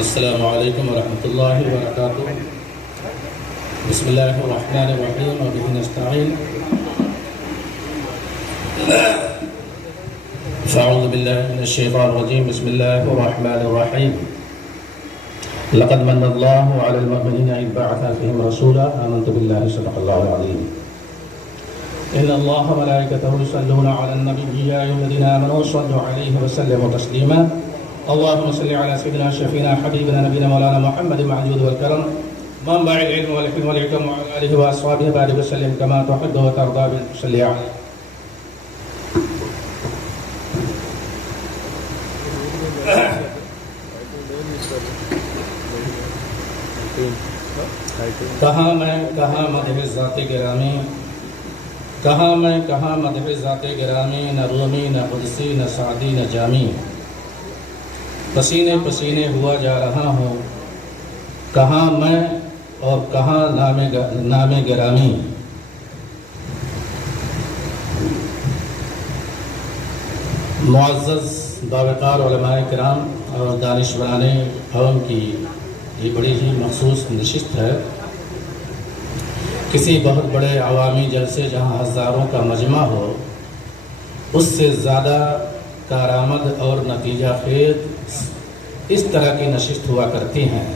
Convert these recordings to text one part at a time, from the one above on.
السلام علیکم ورحمۃ اللہ وبرکاتہ. بسم اللہ الرحمن الرحیم وبہ نستعین. فاعوذ باللہ من الشیطان الرجیم. بسم اللہ الرحمن الرحیم. لقد من اللہ علی المؤمنین اذ بعث فیہم رسولا. آمنت باللہ صدق اللہ العظیم. ان اللہ وملائکتہ یصلون علی النبی یا ایھا الذین آمنوا صلوا علیہ وسلموا تسلیما. اللهم صل على سيدنا شفينا حبيبنا نبينا مولانا محمد مع الجود والكرم منبع العلم والحلم والحكم وعلى آله وأصحابه بارك وسلم كما تحب وترضى بالصلي عليه. کہاں میں کہاں مدح ذات گرامی، کہاں میں کہاں مدح ذات گرامی، نہ رومی نہ قدسی نہ سعدی نہ جامی. پسینے پسینے ہوا جا رہا ہوں، کہاں میں اور کہاں نام گرامی. معزز باوقار علماء کرام اور دانشوران قوم کی یہ بڑی ہی مخصوص نشست ہے. کسی بہت بڑے عوامی جلسے جہاں ہزاروں کا مجمع ہو، اس سے زیادہ کارآمد اور نتیجہ خیز اس طرح کی نشست ہوا کرتی ہیں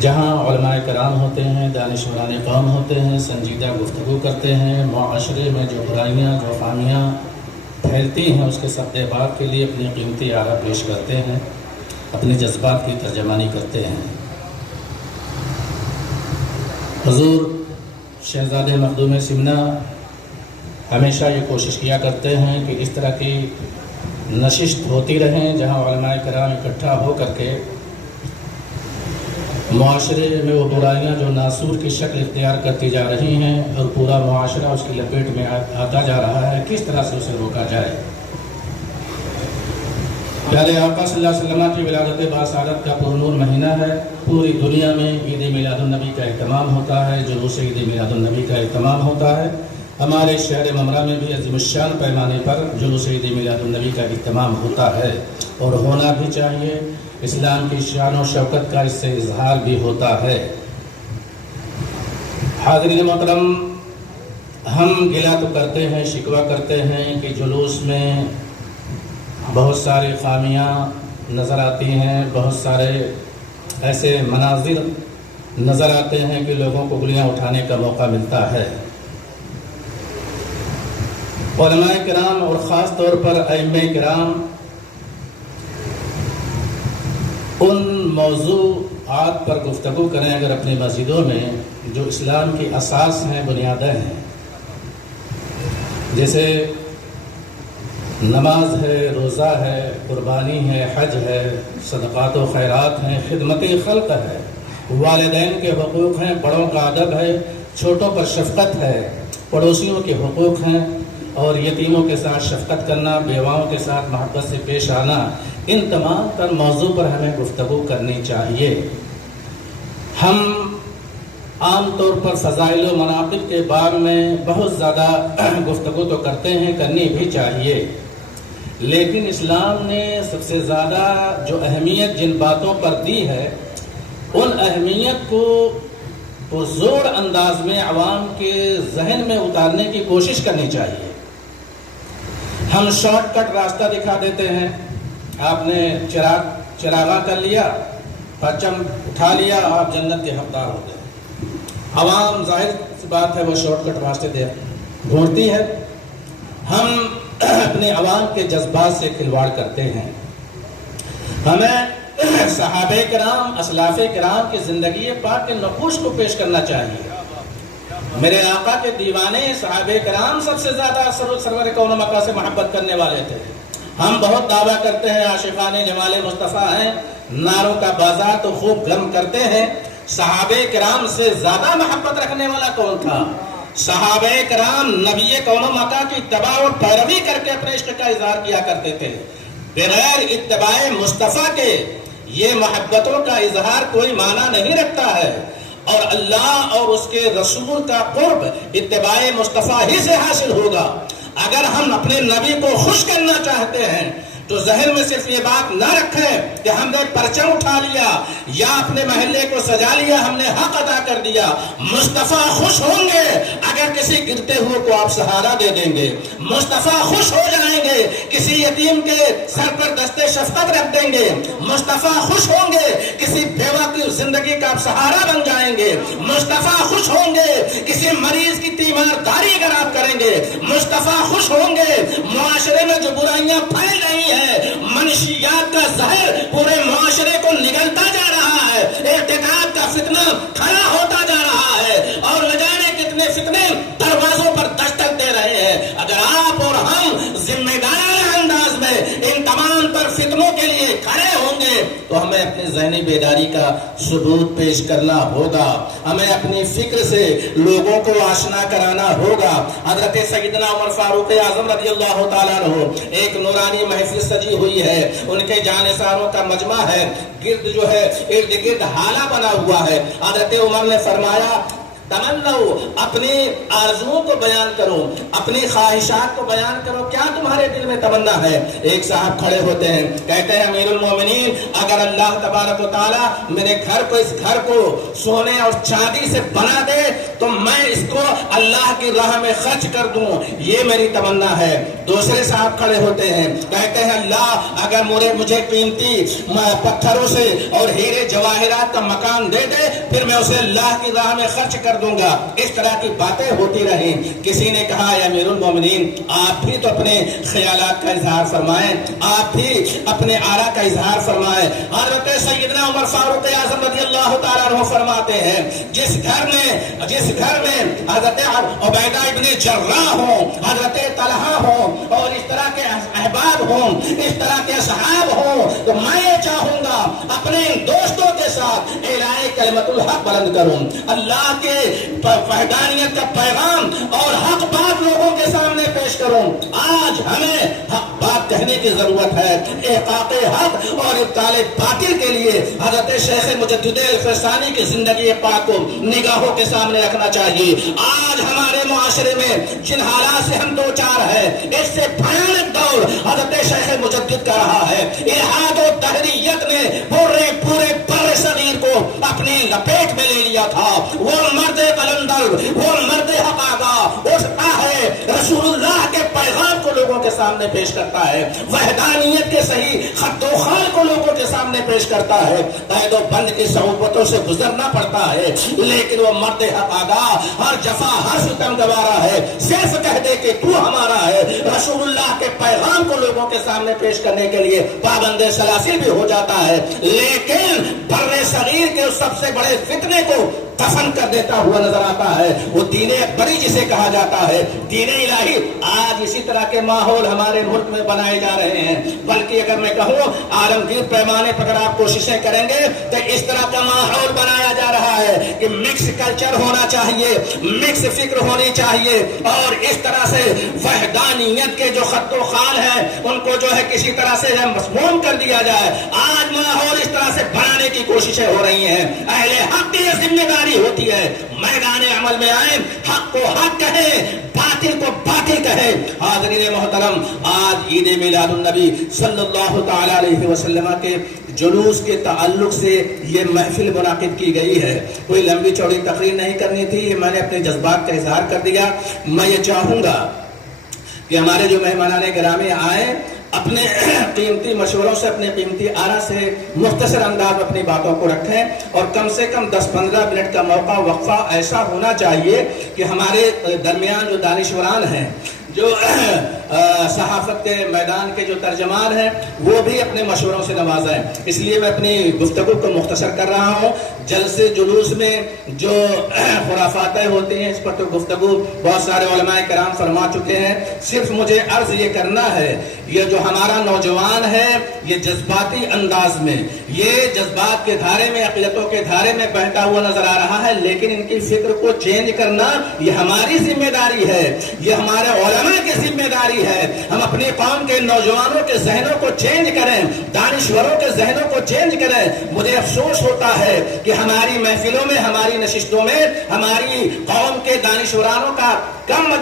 جہاں علماء کرام ہوتے ہیں، دانشوران قوم ہوتے ہیں، سنجیدہ گفتگو کرتے ہیں، معاشرے میں جو برائیاں جو خامیاں پھیلتی ہیں اس کے سد باب کے لیے اپنی قیمتی آرا پیش کرتے ہیں، اپنے جذبات کی ترجمانی کرتے ہیں. حضور شہزادہ مخدوم سمنا ہمیشہ یہ کوشش کیا کرتے ہیں کہ اس طرح کی نشست ہوتی رہیں جہاں علماء کرام اکٹھا ہو کر کے معاشرے میں وہ برائیاں جو ناسور کی شکل اختیار کرتی جا رہی ہیں اور پورا معاشرہ اس کی لپیٹ میں آتا جا رہا ہے، کس طرح سے اسے روکا جائے. پیارے آقا صلی اللہ علیہ وسلم کی ولادت باسعادت کا پرنور مہینہ ہے. پوری دنیا میں عید میلاد النبی کا اہتمام ہوتا ہے، جلوس عید میلاد النبی کا اہتمام ہوتا ہے. ہمارے شہر ممرہ میں بھی عظیم الشان پیمانے پر جلوس عید میلاد النبی کا اہتمام ہوتا ہے اور ہونا بھی چاہیے. اسلام کی شان و شوکت کا اس سے اظہار بھی ہوتا ہے. حاضرین محترم، ہم گلہ تو کرتے ہیں، شکوہ کرتے ہیں کہ جلوس میں بہت ساری خامیاں نظر آتی ہیں، بہت سارے ایسے مناظر نظر آتے ہیں کہ لوگوں کو انگلیاں اٹھانے کا موقع ملتا ہے. علماء کرام اور خاص طور پر ائمہ کرام ان موضوعات پر گفتگو کریں اگر اپنی مسجدوں میں جو اسلام کی اساس ہیں، بنیادیں ہیں، جیسے نماز ہے، روزہ ہے، قربانی ہے، حج ہے، صدقات و خیرات ہیں، خدمت خلق ہے، والدین کے حقوق ہیں، بڑوں کا ادب ہے، چھوٹوں پر شفقت ہے، پڑوسیوں کے حقوق ہیں اور یتیموں کے ساتھ شفقت کرنا، بیواؤں کے ساتھ محبت سے پیش آنا. ان تمام تر موضوع پر ہمیں گفتگو کرنی چاہیے. ہم عام طور پر فضائل و مناقب کے بارے میں بہت زیادہ گفتگو تو کرتے ہیں، کرنی بھی چاہیے، لیکن اسلام نے سب سے زیادہ جو اہمیت جن باتوں پر دی ہے ان اہمیت کو پرزور انداز میں عوام کے ذہن میں اتارنے کی کوشش کرنی چاہیے. ہم شارٹ کٹ راستہ دکھا دیتے ہیں. آپ نے چراغاں کر لیا، پرچم اٹھا لیا، آپ جنت کے حقدار ہو گئے. عوام ظاہر سی بات ہے وہ شارٹ کٹ راستے ڈھونڈتی ہے. ہم اپنے عوام کے جذبات سے کھلواڑ کرتے ہیں. ہمیں صحابہ کرام، اسلاف کرام کی زندگی پاک کے نقوش کو پیش کرنا چاہیے. میرے آقا کے دیوانے صحابہ کرام سب سے زیادہ سرور کون و مکان سے محبت کرنے والے تھے. ہم بہت دعویٰ کرتے ہیں عاشقان جمال مصطفیٰ ہیں، ناروں کا بازار تو خوب گرم کرتے ہیں. صحابہ کرام سے زیادہ محبت رکھنے والا کون تھا؟ صحابہ کرام نبی کون و مکان کی اتباع اور پیروی کر کے اپنے عشق کا اظہار کیا کرتے تھے. بغیر اتباع مصطفیٰ کے یہ محبتوں کا اظہار کوئی معنی نہیں رکھتا ہے. اور اللہ اور اس کے رسول کا قرب اتباع مصطفیٰ ہی سے حاصل ہوگا۔ اگر ہم اپنے نبی کو خوش کرنا چاہتے ہیں تو ذہن میں صرف یہ بات نہ رکھیں کہ ہم نے پرچم اٹھا لیا یا اپنے محلے کو سجا لیا، ہم نے حق ادا کر دیا۔ مصطفیٰ خوش ہوں گے اگر کسی گرتے ہوئے کو آپ سہارا دے دیں گے، مصطفیٰ خوش ہو جائیں گے کسی یتیم کے سر پر دستے شفقت رکھ دیں گے، مصطفیٰ خوش ہوں گے کسی بیوہ کی زندگی کا آپ سہارا بن جائیں گے، مصطفیٰ خوش ہوں گے کسی مریض کی تیمارداری اگر آپ کریں گے، مصطفیٰ خوش ہوں گے معاشرے میں جو برائیاں پھیل رہی ہیں، منشیات کا زہر پورے معاشرے کو نگلتا جا رہا ہے، ارتکاب کا فتنہ کھڑا ہوتا جا رہا ہے اور نہ جانے کتنے فتنے دروازوں پر دستک دے رہے ہیں۔ اگر آپ اور ہم ذمہ دارانہ انداز میں ان تمام پر فتنوں کے لیے کھڑے ہوں گے تو ہمیں اپنی ذہنی بیداری کا ثبوت پیش کرنا ہوگا، ہمیں اپنی فکر سے لوگوں کو آشنا کرانا ہوگا۔ حضرت سیدنا عمر فاروق اعظم رضی اللہ تعالیٰ عنہ ایک نورانی محفل سجی ہوئی ہے، ان کے جانثاروں کا مجمع ہے، گرد جو ہے ارد گرد حالہ بنا ہوا ہے۔ حضرت عمر نے فرمایا تمنو، اپنی آرزوؤں کو بیان کرو، اپنی خواہشات کو بیان کرو، کیا تمہارے دل میں تمنا ہے؟ ایک صاحب کھڑے ہوتے ہیں، کہتے ہیں امیر المومنین اگر اللہ تبارک و تعالیٰ میرے گھر کو، اس گھر کو سونے اور چاندی سے بنا دے تو میں اس کو اللہ کی راہ میں خرچ کر دوں، یہ میری تمنا ہے۔ دوسرے صاحب کھڑے ہوتے ہیں، کہتے ہیں اللہ اگر مجھے قیمتی پتھروں سے اور ہیرے جواہرات کا مکان دے دے پھر میں اسے اللہ کی راہ میں خرچ کر دوں گا۔ اس طرح کی باتیں ہوتی رہیں۔ کسی نے کہا اے امیر المومنین آپ بھی تو اپنے خیالات کا اظہار فرمائیں، آپ بھی اپنے آرا کا اظہار فرمائیں۔ حضرت سیدنا عمر فاروق اعظم رضی اللہ تعالیٰ عنہ فرماتے ہیں جس گھر میں حضرت عبیدہ ابن جراح ہوں، حضرت طلحہ ہوں اور اس طرح کے احباب ہوں، اس طرح کے اصحاب ہوں تو میں یہ چاہوں گا اپنے دوستوں کے ساتھ اعلان کلمۃ الحق بلند کروں، اللہ کے وحدانیت کا پیغام اور حق بات لوگوں کے سامنے پیش کروں۔ آج ہمیں حق بات کہنے کی ضرورت ہے، احقاق حق اور ابطال باطل کے لیے حضرت شیخ مجدد الفسانی کی زندگی پاک کو نگاہوں کے سامنے رکھنا چاہیے۔ آج ہمارے معاشرے میں جن حالات سے ہم دو چار ہیں اس سے بھیانک دور حضرت شیخ مجدد کا رہا ہے۔ الحاد و دہریت نے پورے بر صغیر کو اپنی لپیٹ میں لے لیا تھا۔ وہ مرد قلندر، وہ مرد حق آگاہ اٹھتا ہے، رسول اللہ کے پیغام کو لوگوں کے سامنے پیش کرتا ہے، وحدانیت کے صحیح خط و خال کو لوگوں کے سامنے پیش کرتا ہے۔ قید و بند کی صعوبتوں سے گزرنا پڑتا ہے لیکن وہ مرد حق آگاہ ہر جفا ہر ستم گوارا ہے، صرف کہہ دے کہ تو ہمارا ہے، رسول اللہ کے پیغام کو لوگوں کے سامنے پیش کرنے کے لیے پابند سلاسل بھی ہو جاتا ہے، لیکن بر صغیر کے اس سب سے بڑے فتنے کو دفن کر دیتا ہوا نظر آتا ہے، وہ دین اکبری جسے کہا جاتا ہے، دین الہی۔ آج اسی طرح کے ماحول ہمارے ملک میں بنائے جا رہے ہیں، بلکہ اگر میں کہوں عالمگیر پیمانے پر اگر آپ کوششیں کریں گے تو اس طرح کا ماحول بنایا جا رہا ہے کہ مکس کلچر ہونا چاہیے، مکس فکر ہونی چاہیے اور اس طرح سے وحدانیت کے جو خط و خال ہیں ان کو جو ہے کسی طرح سے مسموم کر دیا جائے۔ آج ماحول اس طرح سے بنانے کی کوششیں ہو رہی ہیں۔ اہل حق کی یہ ذمہ داری ہوتی ہے میدان عمل میں آئیں، حق کو حق کہیں، باطل کو باطل کہیں۔ حاضرین محترم، آج عید میلاد النبی صلی اللہ تعالی علیہ وسلم کے جلوس کے تعلق سے یہ محفل منعقد کی گئی ہے۔ کوئی لمبی چوڑی تقریر نہیں کرنی تھی، میں نے اپنے جذبات کا اظہار کر دیا۔ میں یہ چاہوں گا کہ ہمارے جو مہمانان گرامی آئیں اپنے قیمتی مشوروں سے، اپنے قیمتی آرا سے مختصر انداز میں اپنی باتوں کو رکھیں اور کم سے کم 10-15 منٹ کا موقع وقفہ ایسا ہونا چاہیے کہ ہمارے درمیان جو دانشوران ہیں، جو صحافت کے میدان کے جو ترجمان ہیں وہ بھی اپنے مشوروں سے نوازیں۔ اس لیے میں اپنی گفتگو کو مختصر کر رہا ہوں۔ جلسے جلوس میں جو خرافاتیں ہوتی ہیں اس پر تو گفتگو بہت سارے علماء کرام فرما چکے ہیں۔ صرف مجھے عرض یہ کرنا ہے، یہ جو ہمارا نوجوان ہے یہ جذباتی انداز میں، یہ جذبات کے دھارے میں، عقیدتوں کے دھارے میں بہتا ہوا نظر آ رہا ہے، لیکن ان کی فکر کو چینج کرنا یہ ہماری ذمہ داری ہے، یہ ہمارے علماء علماء کی ذمہ داری ہے ہم اپنی قوم کے نوجوانوں کے ذہنوں کو چینج کریں، دانشوروں کے ذہنوں کو چینج کریں۔ مجھے افسوس ہوتا ہے کہ ہماری محفلوں میں، ہماری نشستوں میں ہماری قوم کے دانشورانوں کا کم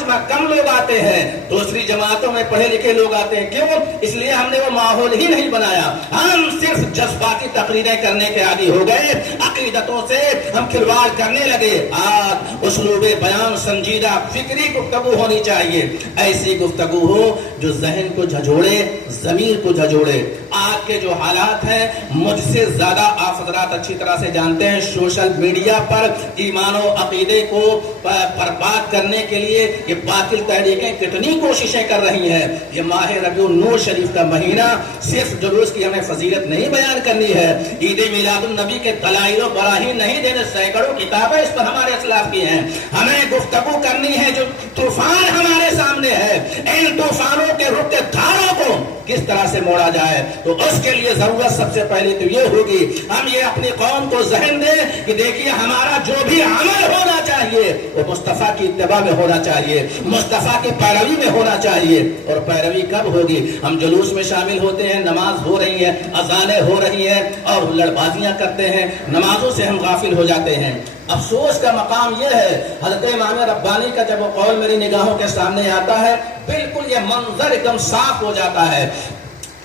لوگ آتے ہیں، دوسری جماعتوں میں پڑھے لکھے لوگ آتے ہیں۔ کیوں؟ اس لیے ہم نے وہ ماحول ہی نہیں بنایا، ہم صرف جذباتی تقریریں کرنے کے عادی ہو گئے، عقیدتوں سے ہم کھلواڑ کرنے لگے۔ آج اسلوب بیان سنجیدہ فکری گفتگو ہونی چاہیے، ایسی گفتگو ہو جو ذہن کو جھجھوڑے، ضمیر کو جھجھوڑے۔ آج کے جو حالات ہیں، مجھ سے زیادہ آپ حضرات اچھی طرح سے جانتے ہیں، سوشل میڈیا پر ایمان و عقیدے کو برباد کرنے کے لیے یہ باطل تحریکیں کتنی کوششیں کر رہی ہیں۔ یہ ماہ ربیع النور شریف کا مہینہ صرف جلوس کی ہمیں فضیلت نہیں بیان کرنی ہے، عید میلاد النبی کے دلائل و براہین نہیں دینے، سینکڑوں کتابیں اس پر ہمارے اسلاف کی ہیں۔ ہمیں گفتگو کرنی ہے جو طوفان ہمارے سامنے ہے، ان طوفانوں کے رخ کے دھاروں کو کس طرح سے موڑا جائے۔ تو اس کے لیے ضرورت سب سے پہلے تو یہ ہوگی ہم یہ اپنی قوم کو ذہن دیں کہ دیکھیے ہمارا جو بھی عمل ہونا چاہیے وہ مصطفیٰ کی اتباع میں ہونا چاہیے، مصطفیٰ کی پیروی میں ہونا چاہیے۔ اور پیروی کب ہوگی؟ ہم جلوس میں شامل ہوتے ہیں، نماز ہو رہی ہے، اذانیں ہو رہی ہیں اور لڑبازیاں کرتے ہیں، نمازوں سے ہم غافل ہو جاتے ہیں۔ افسوس کا مقام یہ ہے، حضرت امام ربانی کا جب وہ قول میری نگاہوں کے سامنے آتا ہے، بالکل یہ منظر ایک دم صاف ہو جاتا ہے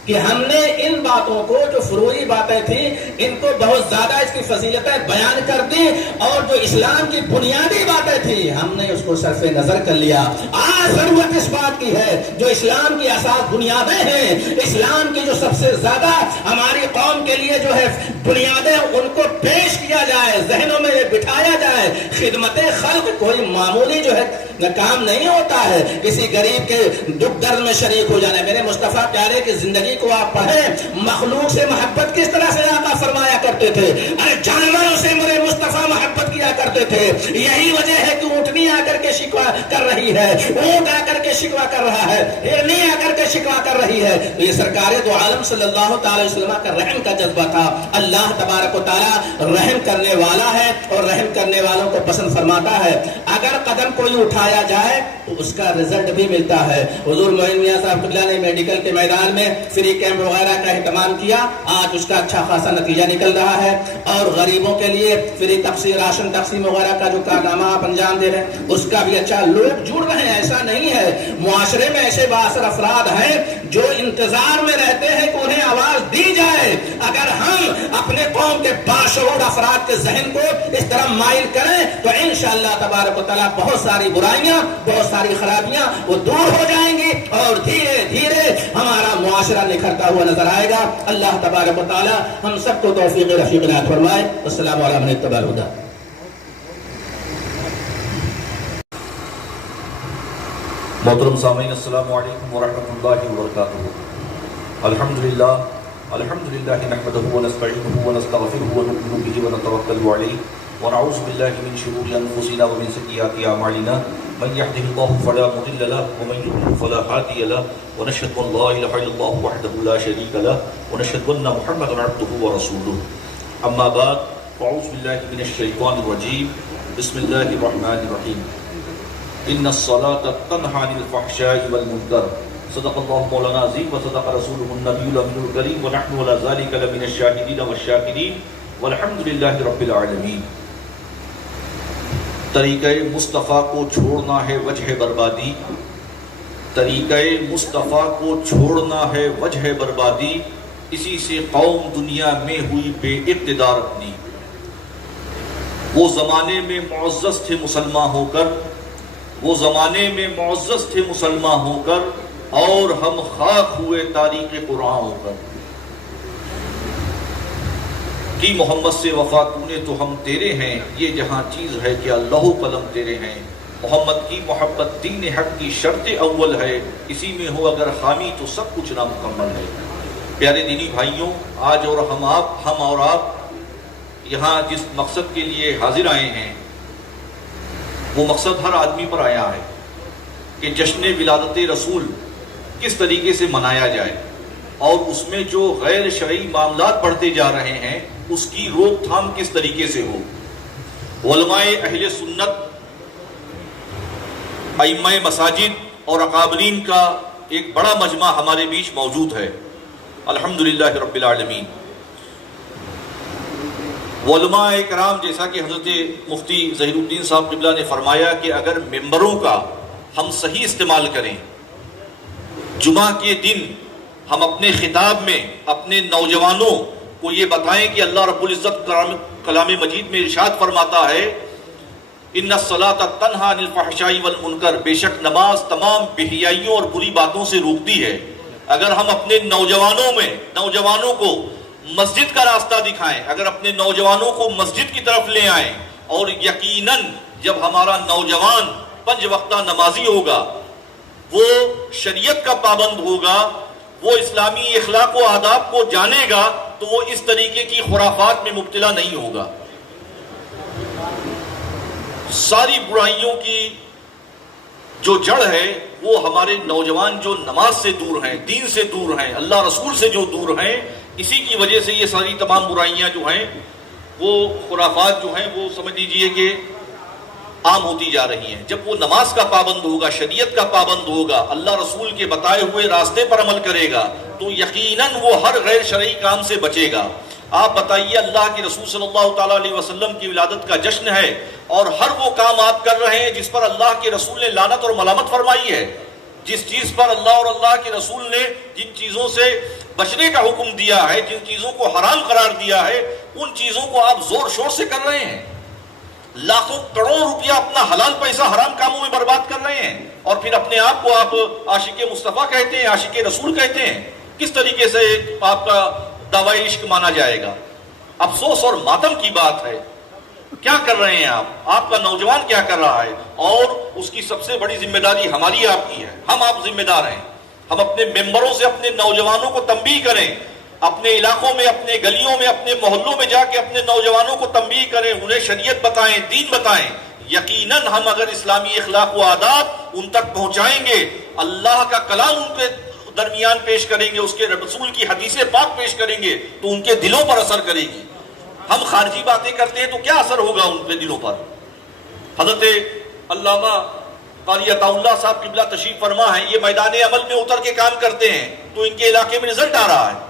کہ ہم نے ان باتوں کو جو فروعی باتیں تھیں ان کو بہت زیادہ اس کی فضیلتیں بیان کر دی، اور جو اسلام کی بنیادی باتیں تھیں ہم نے اس کو صرف نظر کر لیا۔ آج ضرورت اس بات کی ہے جو اسلام کی اساس بنیادیں ہیں، اسلام کی جو سب سے زیادہ ہماری قوم کے لیے جو ہے بنیادیں ان کو پیش کیا جائے، ذہنوں میں یہ بٹھایا جائے۔ خدمت خلق کوئی معمولی جو ہے کام نہیں ہوتا ہے، کسی غریب کے دکھ درد میں شریک ہو جانا ہے۔ میرے مصطفیٰ پیارے کی زندگی کو آپ پڑھیں، مخلوق سے محبت کس طرح سے آقا فرمایا کرتے تھے، ارے جانوروں سے میرے مصطفیٰ محبت کیا کرتے تھے۔ یہی وجہ ہے کہ اونٹنی آ کر کے شکوہ کر رہی ہے، اونٹ آ کر کے شکوہ کر رہا ہے، ہرنی آ کر کے شکوہ کر رہی ہے۔ تو یہ سرکار دو عالم صلی اللہ تعالی وسلم کا رحم کا جذبہ تھا۔ اللہ تبارک و تعالی رحم کرنے والا ہے اور رحم کرنے والوں کو پسند فرماتا ہے۔ اگر قدم کوئی اٹھایا جائے تو اس کا رزلٹ بھی ملتا ہے۔ حضور معین میاں صاحب اللہ نے میڈیکل کے میدان میں فری کیمپ وغیرہ کا اہتمام کیا، آج اس کا اچھا خاصا نتیجہ نکل رہا ہے، اور غریبوں کے لیے فری تقسیم، راشن تقسیم وغیرہ کا جو کارنامہ آپ انجام دے رہے ہیں اس کا بھی اچھا، لوگ جڑ رہے ہیں۔ ایسا نہیں ہے، معاشرے میں ایسے بااثر افراد ہیں جو انتظار میں رہتے ہیں کہ انہیں آواز دی جائے۔ اگر ہم اپنے قوم کے باشعور افراد کے ذہن کو اس طرح مائل کریں تو انشاءاللہ تبارک و تعالیٰ بہت ساری برائیاں، بہت ساری خرابیاں وہ دور ہو جائیں گی، اور دھیرے دھیرے ہمارا معاشرہ نکھرتا ہوا نظر آئے گا۔ اللہ تبارک و تعالیٰ ہم سب کو توفیق رفیق عنایت فرمائے۔ السلام علیکم ورحمۃ اللہ وبرکاتہ۔ محترم سامعین، السلام علیکم ورحمۃ اللہ وبرکاتہ۔ الحمدللہ نحمدہ ونستعینہ ونستغفرہ ونؤمن بہ ونتوکل علیہ ونعوذ باللہ من شرور انفسنا ومن سیئات اعمالنا من یهده اللہ فلا مضل له ومن یضلل فلا هادی له ونشهد ان لا الہ الا اللہ وحدہ لا شریک له ونشهد ان محمدا عبدہ ورسولہ۔ اما بعد فاعوذ باللہ من الشیطان الرجیم، بسم اللہ الرحمن الرحیم۔ ان الصلاة تنہی عن الفحشاء والمنکر، صدق اللہ مولانا عظیم وصدق رسولہ النبی الامین الکریم، ونحن علی ذلک لمن الشاہدین والشاکرین والحمد للہ رب العالمین۔ طریقہ مصطفیٰ کو چھوڑنا ہے وجہ بربادی، طریقہ مصطفیٰ کو چھوڑنا ہے وجہ بربادی، اسی سے قوم دنیا میں ہوئی بے اقتدار اپنی۔ وہ زمانے میں معزز تھے مسلمان ہو کر، وہ زمانے میں معزز تھے مسلمان ہو کر، اور ہم خاک ہوئے تاریخ قرآن ہو کر۔ کی محمد سے وفا تو نے تو ہم تیرے ہیں، یہ جہاں چیز ہے کہ اللہ و قلم تیرے ہیں۔ محمد کی محبت دین حق کی شرط اول ہے، اسی میں ہو اگر خامی تو سب کچھ نامکمل ہے۔ پیارے دینی بھائیوں، آج اور ہم اور آپ یہاں جس مقصد کے لیے حاضر آئے ہیں، وہ مقصد ہر آدمی پر آیا ہے کہ جشن ولادت رسول کس طریقے سے منایا جائے، اور اس میں جو غیر شرعی معاملات بڑھتے جا رہے ہیں اس کی روک تھام کس طریقے سے ہو۔ علماء اہل سنت، ائمہ مساجد اور اکابرین کا ایک بڑا مجمع ہمارے بیچ موجود ہے، الحمدللہ رب العالمین۔ علماء کرام، جیسا کہ حضرت مفتی ظہیر الدین صاحب قبلہ نے فرمایا کہ اگر ممبروں کا ہم صحیح استعمال کریں، جمعہ کے دن ہم اپنے خطاب میں اپنے نوجوانوں کو یہ بتائیں کہ اللہ رب العزت کلام مجید میں ارشاد فرماتا ہے ان الصلاۃ تنہی عن الفحشاء والمنکر، بے شک نماز تمام بے-حیائیوں اور بری باتوں سے روکتی ہے۔ اگر ہم اپنے نوجوانوں کو مسجد کا راستہ دکھائیں، اگر اپنے نوجوانوں کو مسجد کی طرف لے آئیں، اور یقیناً جب ہمارا نوجوان 5 وقتہ نمازی ہوگا، وہ شریعت کا پابند ہوگا، وہ اسلامی اخلاق و آداب کو جانے گا، تو وہ اس طریقے کی خرافات میں مبتلا نہیں ہوگا۔ ساری برائیوں کی جو جڑ ہے وہ ہمارے نوجوان جو نماز سے دور ہیں، دین سے دور ہیں، اللہ رسول سے جو دور ہیں، اسی کی وجہ سے یہ ساری تمام برائیاں جو ہیں، وہ خرافات جو ہیں، وہ سمجھ لیجئے کہ عام ہوتی جا رہی ہیں۔ جب وہ نماز کا پابند ہوگا، شریعت کا پابند ہوگا، اللہ رسول کے بتائے ہوئے راستے پر عمل کرے گا، تو یقیناً وہ ہر غیر شرعی کام سے بچے گا۔ آپ بتائیے، اللہ کے رسول صلی اللہ تعالیٰ علیہ وسلم کی ولادت کا جشن ہے، اور ہر وہ کام آپ کر رہے ہیں جس پر اللہ کے رسول نے لعنت اور ملامت فرمائی ہے، جس چیز پر اللہ اور اللہ کے رسول نے جن چیزوں سے بچنے کا حکم دیا ہے، جن چیزوں کو حرام قرار دیا ہے، ان چیزوں کو آپ زور شور سے کر رہے ہیں۔ لاکھوں کروڑوں روپیہ اپنا حلال پیسہ حرام کاموں میں برباد کر رہے ہیں، اور پھر اپنے آپ کو آپ عاشق مصطفیٰ کہتے ہیں، عاشق رسول کہتے ہیں۔ کس طریقے سے آپ کا دعوی عشق مانا جائے گا؟ افسوس اور ماتم کی بات ہے۔ کیا کر رہے ہیں آپ کا نوجوان کیا کر رہا ہے؟ اور اس کی سب سے بڑی ذمہ داری ہماری آپ کی ہے، ہم آپ ذمہ دار ہیں۔ ہم اپنے ممبروں سے اپنے نوجوانوں کو تنبیہ کریں، اپنے علاقوں میں، اپنے گلیوں میں، اپنے محلوں میں جا کے اپنے نوجوانوں کو تنبیہ کریں، انہیں شریعت بتائیں، دین بتائیں۔ یقیناً ہم اگر اسلامی اخلاق و آداب ان تک پہنچائیں گے، اللہ کا کلام ان کے درمیان پیش کریں گے، اس کے رسول کی حدیث پاک پیش کریں گے، تو ان کے دلوں پر اثر کرے گی۔ ہم خارجی باتیں کرتے ہیں تو کیا اثر ہوگا ان کے دلوں پر؟ حضرت علامہ قاری عطا اللہ صاحب قبلہ تشریف فرما ہے، یہ میدان عمل میں اتر کے کام کرتے ہیں تو ان کے علاقے میں رزلٹ آ رہا ہے۔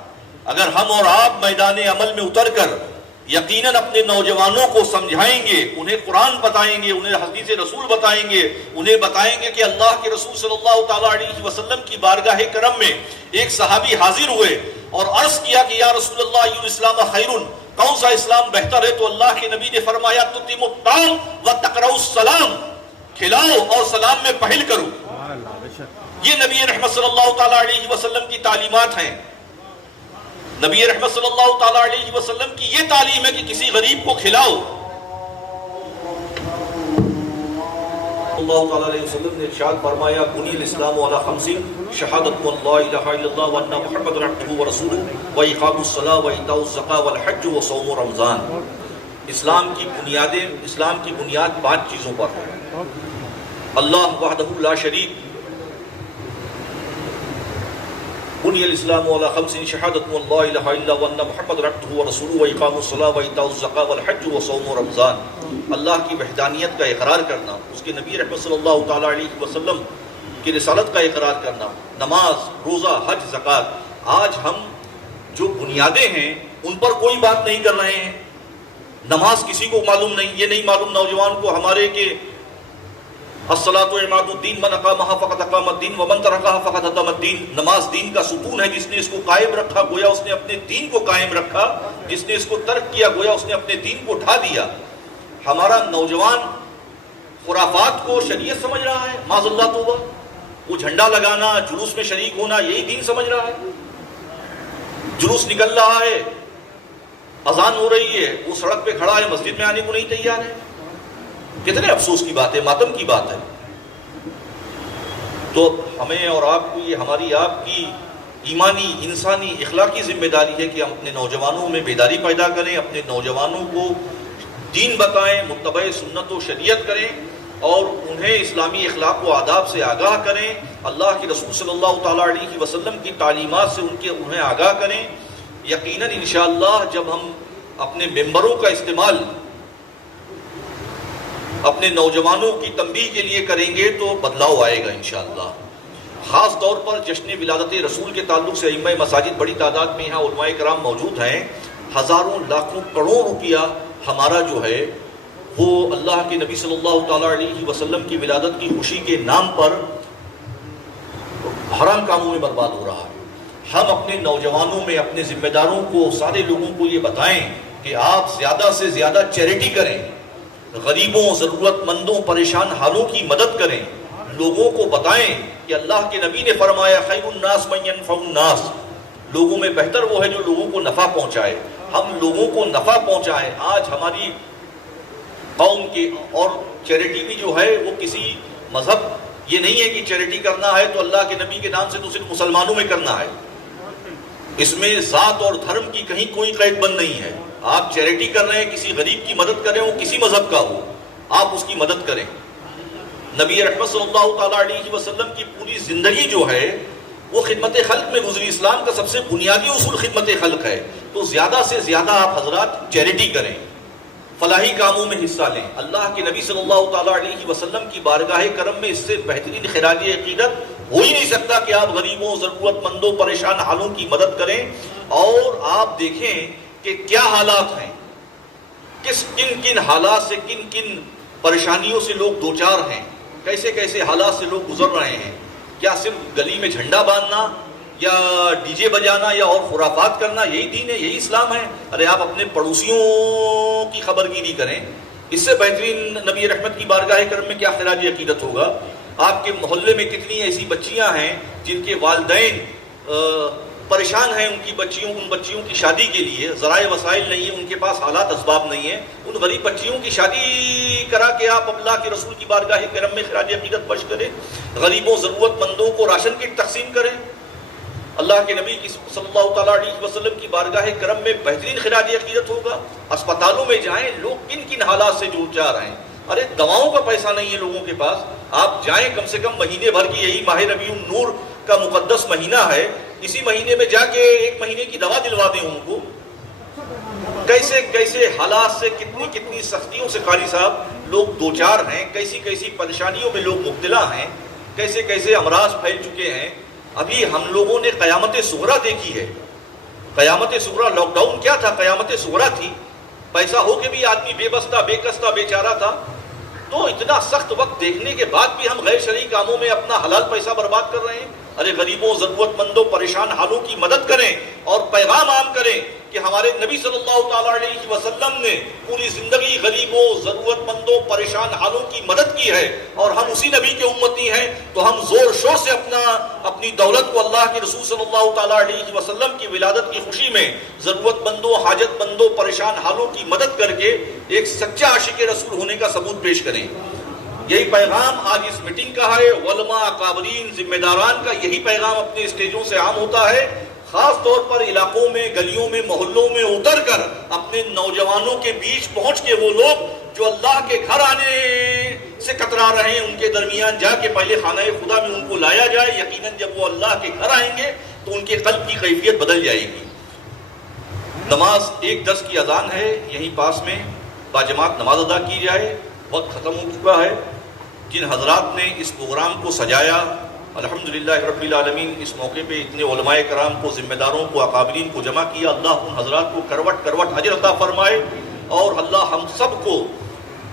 اگر ہم اور آپ میدان عمل میں اتر کر یقیناً اپنے نوجوانوں کو سمجھائیں گے، انہیں قرآن بتائیں گے، انہیں حدیث رسول بتائیں گے، انہیں بتائیں گے کہ اللہ کے رسول صلی اللہ تعالیٰ علیہ وسلم کی بارگاہ کرم میں ایک صحابی حاضر ہوئے اور عرض کیا کہ یا رسول اللہ ای الاسلام خیرن، کون سا اسلام بہتر ہے؟ تو اللہ کے نبی نے فرمایا تطعم الطعام وتقرأ السلام، کھلاؤ اور سلام میں پہل کرو۔ یہ نبی رحمت صلی اللہ تعالیٰ علیہ وسلم کی تعلیمات ہیں۔ نبی رحمت صلی اللہ تعالیٰ علیہ وسلم کی یہ تعلیم ہے کہ کسی غریب کو کھلاؤ۔ اللہ تعالیٰ علیہ وسلم نے ارشاد فرمایا بنی الاسلام علی خمس، شہادت ان لا الہ الا اللہ وان محمد عبدہ ورسولہ واقام الصلاۃ وایتاء الزکاۃ والحج وصوم رمضان۔ اسلام کی بنیاد 5 چیزوں پر ہے۔ اللہ وحدہ لا شریک، بنی الاسلام علی خمس، شہادت ان لا الہ الا اللہ وان محمد عبدہ ورسولہ واقام الصلاۃ وایتاء الزکاۃ والحج وصوم رمضان۔ اللہ کی وحدانیت کا اقرار کرنا، اس کے نبی رحمت صلی اللہ تعالیٰ علیہ وسلم کی رسالت کا اقرار کرنا، نماز، روزہ، حج، زکوٰۃ۔ آج ہم جو بنیادیں ہیں ان پر کوئی بات نہیں کر رہے ہیں۔ نماز کسی کو معلوم نہیں، یہ نہیں معلوم نوجوان کو ہمارے کہ الصلاۃ عماد الدین، من اقامہا فقد اقام الدین ومن ترکہا فقد ہدم الدین۔ نماز دین کا ستون ہے، جس نے اس کو قائم رکھا گویا اس نے اپنے دین کو قائم رکھا، جس نے اس کو ترک کیا گویا اس نے اپنے دین کو ڈھا دیا۔ ہمارا نوجوان خرافات کو شریعت سمجھ رہا ہے، معاذ اللہ توبہ۔ وہ جھنڈا لگانا، جلوس میں شریک ہونا، یہی دین سمجھ رہا ہے۔ جلوس نکل رہا ہے، اذان ہو رہی ہے، وہ سڑک پہ کھڑا ہے، مسجد میں آنے کو نہیں تیار ہے۔ کتنے افسوس کی بات ہے، ماتم کی بات ہے۔ تو ہمیں اور آپ کو، یہ ہماری آپ کی ایمانی، انسانی، اخلاقی ذمہ داری ہے کہ ہم اپنے نوجوانوں میں بیداری پیدا کریں، اپنے نوجوانوں کو دین بتائیں، متبع سنت و شریعت کریں، اور انہیں اسلامی اخلاق و آداب سے آگاہ کریں، اللہ کے رسول صلی اللہ تعالیٰ علیہ وسلم کی تعلیمات سے انہیں آگاہ کریں۔ یقیناً انشاءاللہ جب ہم اپنے ممبروں کا استعمال اپنے نوجوانوں کی تنبیہ کے لیے کریں گے تو بدلاؤ آئے گا انشاءاللہ۔ خاص طور پر جشن ولادت رسول کے تعلق سے ائمہ مساجد بڑی تعداد میں یہاں علماء کرام موجود ہیں. ہزاروں لاکھوں کروڑوں روپیہ ہمارا جو ہے وہ اللہ کے نبی صلی اللہ تعالیٰ علیہ وسلم کی ولادت کی خوشی کے نام پر حرام کاموں میں برباد ہو رہا ہے. ہم اپنے نوجوانوں میں، اپنے ذمہ داروں کو، سارے لوگوں کو یہ بتائیں کہ آپ زیادہ سے زیادہ چیریٹی کریں، غریبوں، ضرورت مندوں، پریشان حالوں کی مدد کریں. لوگوں کو بتائیں کہ اللہ کے نبی نے فرمایا خیر الناس من ينفع الناس، لوگوں میں بہتر وہ ہے جو لوگوں کو نفع پہنچائے. ہم لوگوں کو نفع پہنچائیں. آج ہماری قوم کی اور چیریٹی بھی جو ہے وہ کسی مذہب، یہ نہیں ہے کہ چیریٹی کرنا ہے تو اللہ کے نبی کے نام سے تو صرف مسلمانوں میں کرنا ہے. اس میں ذات اور دھرم کی کہیں کوئی قید بند نہیں ہے. آپ چیریٹی کر رہے ہیں، کسی غریب کی مدد کریں، وہ کسی مذہب کا ہو، آپ اس کی مدد کریں. نبی رحمت صلی اللہ تعالیٰ علیہ وسلم کی پوری زندگی جو ہے وہ خدمت خلق میں گزری. اسلام کا سب سے بنیادی اصول خدمت خلق ہے. تو زیادہ سے زیادہ آپ حضرات چیریٹی کریں، فلاحی کاموں میں حصہ لیں. اللہ کے نبی صلی اللہ تعالیٰ علیہ وسلم کی بارگاہ کرم میں اس سے بہترین خراج عقیدت ہو ہی نہیں سکتا کہ آپ غریبوں، ضرورت مندوں، پریشان حالوں کی مدد کریں. اور آپ دیکھیں کہ کیا حالات ہیں، کن کن حالات سے، کن کن پریشانیوں سے لوگ دوچار ہیں، کیسے کیسے حالات سے لوگ گزر رہے ہیں. کیا صرف گلی میں جھنڈا باندھنا یا ڈی جے بجانا یا اور خرافات کرنا یہی دین ہے، یہی اسلام ہے؟ ارے آپ اپنے پڑوسیوں کی خبر گیری کریں. اس سے بہترین نبی رحمت کی بارگاہ کرم میں کیا خراج عقیدت ہوگا؟ آپ کے محلے میں کتنی ایسی بچیاں ہیں جن کے والدین پریشان ہیں ان بچیوں کی شادی کے لیے، ذرائع وسائل نہیں ہیں، ان کے پاس حالات اسباب نہیں ہیں. ان غریب بچیوں کی شادی کرا کے آپ اللہ کے رسول کی بارگاہ کرم میں خراج عقیدت پیش کریں. غریبوں، ضرورت مندوں کو راشن کٹ تقسیم کریں. اللہ کے نبی صلی اللہ تعالیٰ علیہ وسلم کی بارگاہ کرم میں بہترین خراج عقیدت ہوگا. اسپتالوں میں جائیں، لوگ کن کن حالات سے دوچار ہیں. ارے دواؤں کا پیسہ نہیں ہے لوگوں کے پاس. آپ جائیں، کم سے کم مہینے بھر کی، یہی ماہ ربیع النور کا مقدس مہینہ ہے، اسی مہینے میں جا کے 1 مہینے کی دوا دلوا دیں ان کو. کیسے کیسے حالات سے، کتنی سختیوں سے قاری صاحب لوگ دوچار ہیں، کیسی کیسی پریشانیوں میں لوگ مبتلا ہیں، کیسے کیسے امراض پھیل چکے ہیں. ابھی ہم لوگوں نے قیامت صغریٰ دیکھی ہے. قیامت صغریٰ، لاک ڈاؤن کیا تھا؟ قیامت صغریٰ تھی. پیسہ ہو کے بھی آدمی بے بس تھا، بے کس تھا، بیچارہ تھا. تو اتنا سخت وقت دیکھنے کے بعد بھی ہم غیر شرعی کاموں میں اپنا حلال پیسہ برباد کر رہے ہیں. ارے غریبوں، ضرورت مندوں، پریشان حالوں کی مدد کریں اور پیغام عام کریں کہ ہمارے نبی صلی اللہ تعالیٰ علیہ وسلم نے پوری زندگی غریبوں، ضرورت مندوں، پریشان حالوں کی مدد کی ہے اور ہم اسی نبی کے امتی ہیں. تو ہم زور شور سے اپنی دولت کو اللہ کے رسول صلی اللہ تعالیٰ علیہ وسلم کی ولادت کی خوشی میں ضرورت مندوں، حاجت مندوں، پریشان حالوں کی مدد کر کے ایک سچا عاشق رسول ہونے کا ثبوت پیش کریں. یہی پیغام آج اس میٹنگ کا ہے. علماء، اکابرین، ذمہ داران کا یہی پیغام اپنے اسٹیجوں سے عام ہوتا ہے. خاص طور پر علاقوں میں، گلیوں میں، محلوں میں اتر کر اپنے نوجوانوں کے بیچ پہنچ کے وہ لوگ جو اللہ کے گھر آنے سے کترا رہے ہیں ان کے درمیان جا کے پہلے خانہ خدا میں ان کو لایا جائے. یقیناً جب وہ اللہ کے گھر آئیں گے تو ان کے قلب کی کیفیت بدل جائے گی. نماز 1:10 کی اذان ہے، یہیں پاس میں باجماعت نماز ادا کی جائے. وقت ختم ہو چکا ہے. جن حضرات نے اس پروگرام کو سجایا، الحمدللہ رب العالمین، اس موقع پہ اتنے علماء کرام کو، ذمہ داروں کو، اکابرین کو جمع کیا، اللہ ان حضرات کو کروٹ کروٹ اجر عطا فرمائے اور اللہ ہم سب کو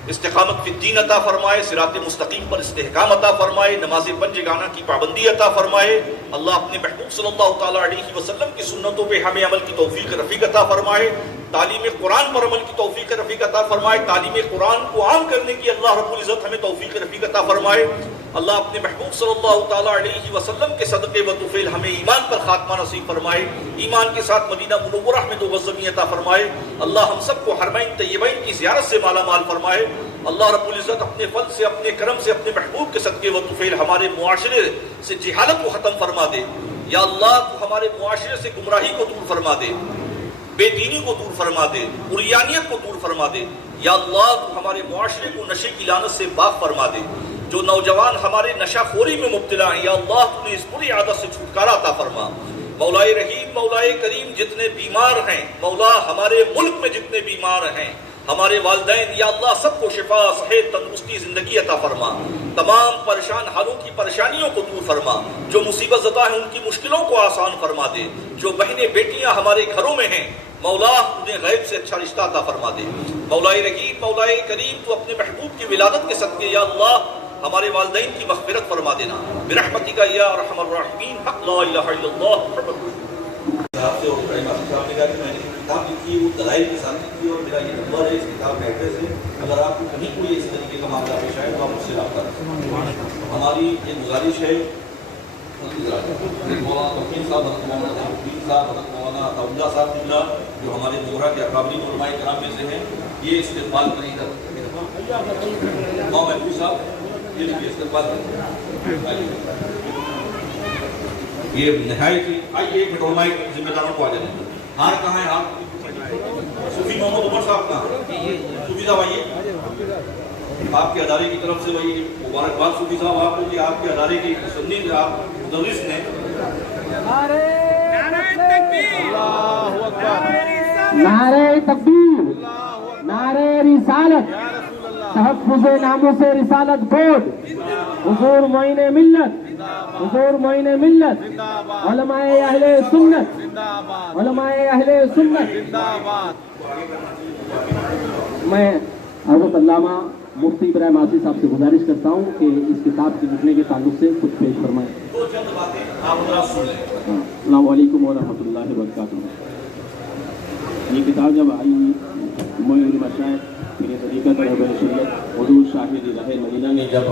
استقامت فی الدین عطا فرمائے، صراط مستقیم پر استحکام عطا فرمائے، نماز پنجگانہ کی پابندی عطا فرمائے. اللہ اپنے محبوب صلی اللہ تعالیٰ علیہ وسلم کی سنتوں پہ ہمیں عمل کی توفیق رفیق عطا فرمائے. تعلیم قرآن پر عمل کی توفیق رفیق عطا فرمائے. تعلیم قرآن کو عام کرنے کی اللہ رب العزت ہمیں توفیق رفیق عطا فرمائے. اللہ اپنے محبوب صلی اللہ تعالیٰ علیہ وسلم کے صدقے و طفیل ہمیں ایمان پر خاتمہ نصیب فرمائے. ایمان کے ساتھ مدینہ منورہ میں 2 گز زمین عطا فرمائے. اللہ ہم سب کو حرمین طیبین کی زیارت سے مالا مال فرمائے. اللہ رب العزت اپنے فضل سے، اپنے کرم سے، اپنے محبوب کے صدقے و طفیل ہمارے معاشرے سے جہالت کو ختم فرما دے. یا اللہ تو ہمارے معاشرے سے گمراہی کو دور فرما دے، بے دینی کو دور فرما دے، عریانیت کو دور فرما دے. یا اللہ تو ہمارے معاشرے کو نشے کی لعنت سے پاک فرما دے. جو نوجوان ہمارے نشہ خوری میں مبتلا ہیں، یا اللہ تو نے اس بری عادت سے چھٹکارا عطا فرما. مولائے رحیم، مولائے کریم، جتنے بیمار ہیں مولا، ہمارے ملک میں جتنے بیمار ہیں ہمارے والدین یا اللہ سب کو شفا، صحت، تندرستی، زندگی عطا فرما، تمام پریشان حالوں کی پریشانیوں کو دور فرما، جو مصیبت زدہ ہیں ان کی مشکلوں کو آسان فرما دے، جو بہنیں بیٹیاں ہمارے گھروں میں ہیں مولا انہیں غیب سے اچھا رشتہ عطا فرما دے۔ مولا رحیم، مولا کریم، تو اپنے محبوب کی ولادت کے صدقے یا اللہ ہمارے والدین کی مغفرت فرما دینا برحمتک یا ارحم الراحمین، حق لا الہ الا اللہ محمد صاحب سے اور ابراہیم آصف صاحب نے کہا کہ میں نے کتاب لکھی وہ دلائل کے ساتھ لکھی اور میرا یہ نمبر ہے، اس کتاب کا ایڈریس ہے، اگر آپ کو کہیں کوئی اس طریقے کا معاملہ پیش آئے تو آپ مجھ سے رابطہ رکھیں۔ ہماری یہ گزارش ہے مولانا توقیر صاحب، حضرت مولانا الدین صاحب، حضرت مولانا عطاءاللہ صاحب قبلہ جو ہمارے مغرہ کے اکابرین علماء کرام میں سے ہیں، یہ استقبال کریں گے۔ محفوظ صاحب یہ بھی استقبال کریں، یہ نہایت ہی آئیے ایک منٹ علماء ذمہ داروں کو آ جائیں۔ ہار کہاں ہے؟ ہار صوفی محمد عمر صاحب کہاں؟ صوفی صاحب آئیے، آپ کے ادارے کی طرف سے وہی مبارکباد صوفی صاحب آپ کو کہ آپ کے ادارے کی تسنی آپ مدرس نے۔ نعرہ تکبیر، نعرہ رسالت، تحفظ ناموس رسالت بورڈ، حضور معین ملت، حضور معین ملت، علماء اہل سنت، علماء اہل سنت۔ میں حضرت علامہ مفتی ابراہیم آصف صاحب سے گزارش کرتا ہوں کہ اس کتاب کے لکھنے کے تعلق سے کچھ پیش فرمائیں۔ السلام علیکم ورحمۃ اللہ وبرکاتہ۔ یہ کتاب جب آئی معین مشائخ میرے طریقت اور اہل شریعت حضور شاہد راہ مدینہ نے جب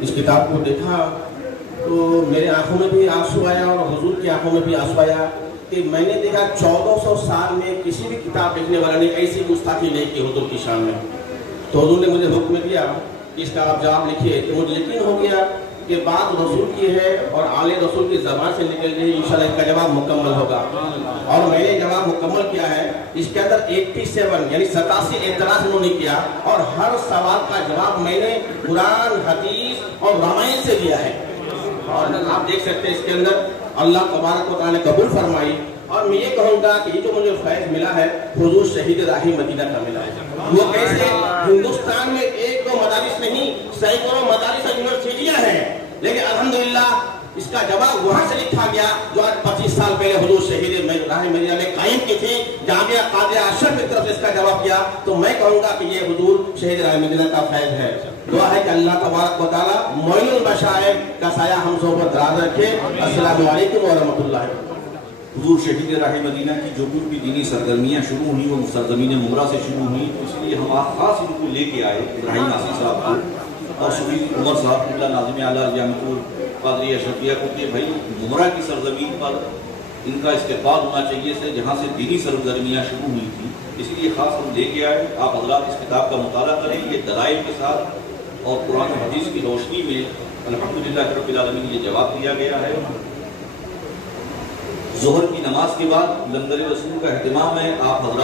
اس کتاب کو دیکھا تو میرے آنکھوں میں بھی آنسو آیا اور حضور کی آنکھوں میں بھی آنسو آیا کہ میں نے دیکھا 1400 سال میں کسی بھی کتاب لکھنے والا نے ایسی گستاخی نہیں کی حضور کی شان میں۔ تو حضور نے مجھے حکم دیا کہ اس کا آپ جواب لکھیے، تو مجھے یقین ہو گیا کہ بات رسول کی ہے اور آل رسول کی زبان سے نکل رہی ہے، انشاءاللہ اس کا جواب مکمل ہوگا۔ اور میں نے جواب مکمل کیا ہے، اس کے اندر 87 یعنی 87 اعتراض انہوں نے کیا اور ہر سوال کا جواب میں نے قرآن، حدیث اور رامائن سے دیا ہے۔ اور آپ دیکھ سکتے ہیں اس کے اندر اللہ تبارک و تعالیٰ نے قبول فرمائی۔ اور میں یہ کہوں گا کہ یہ جو مجھے فیض ملا ہے حضور شہید راہ مدینہ کا ملا ہے۔ وہ کیسے؟ ہندوستان میں ایک دو مدارس نہیں، سینکڑوں مدارس اور یونیورسٹیاں ہیں، لیکن الحمدللہ اس کا جواب وہاں سے لکھا گیا جو آج 25 سال پہلے حضور شہید راہ مدینہ نے قائم کی تھی، جامعہ قادریہ اشرف کی طرف سے اس کا جواب کیا۔ تو میں کہوں گا کہ یہ حضور شہید راہ مدینہ کا فیض ہے۔ دعا ہے کہ اللہ تبارک و تعالیٰ معین المشائخ کا سایہ ہم سب پر دراز رکھے۔ السلام علیکم ورحمۃ اللہ۔ حضور شہید راہ مدینہ کی جو کچھ بھی دینی سرگرمیاں شروع ہوئیں وہ سرزمین مغرہ سے شروع ہوئیں، تو اس لیے ہم خاص ان کو لے کے آئے ابراہیم آصف صاحب کو اور صوفی عمر صاحب قبلہ ناظم اعلیٰ جامعۃ القادریہ اشرفیہ کو کہ بھائی مغرہ کی سرزمین پر ان کا استقبال ہونا چاہیے سے جہاں سے دینی سرگرمیاں شروع ہوئی تھیں، اسی لیے خاص ہم لے کے آئے۔ آپ حضرات اس کتاب کا مطالعہ کریں، یہ دلائل کے ساتھ اور قرآن و حدیث کی روشنی میں الحمدللہ رب العالمین یہ جواب دیا گیا ہے۔ ظہر کی نماز کے بعد لنگر رسول کا اہتمام ہے، آپ حضرات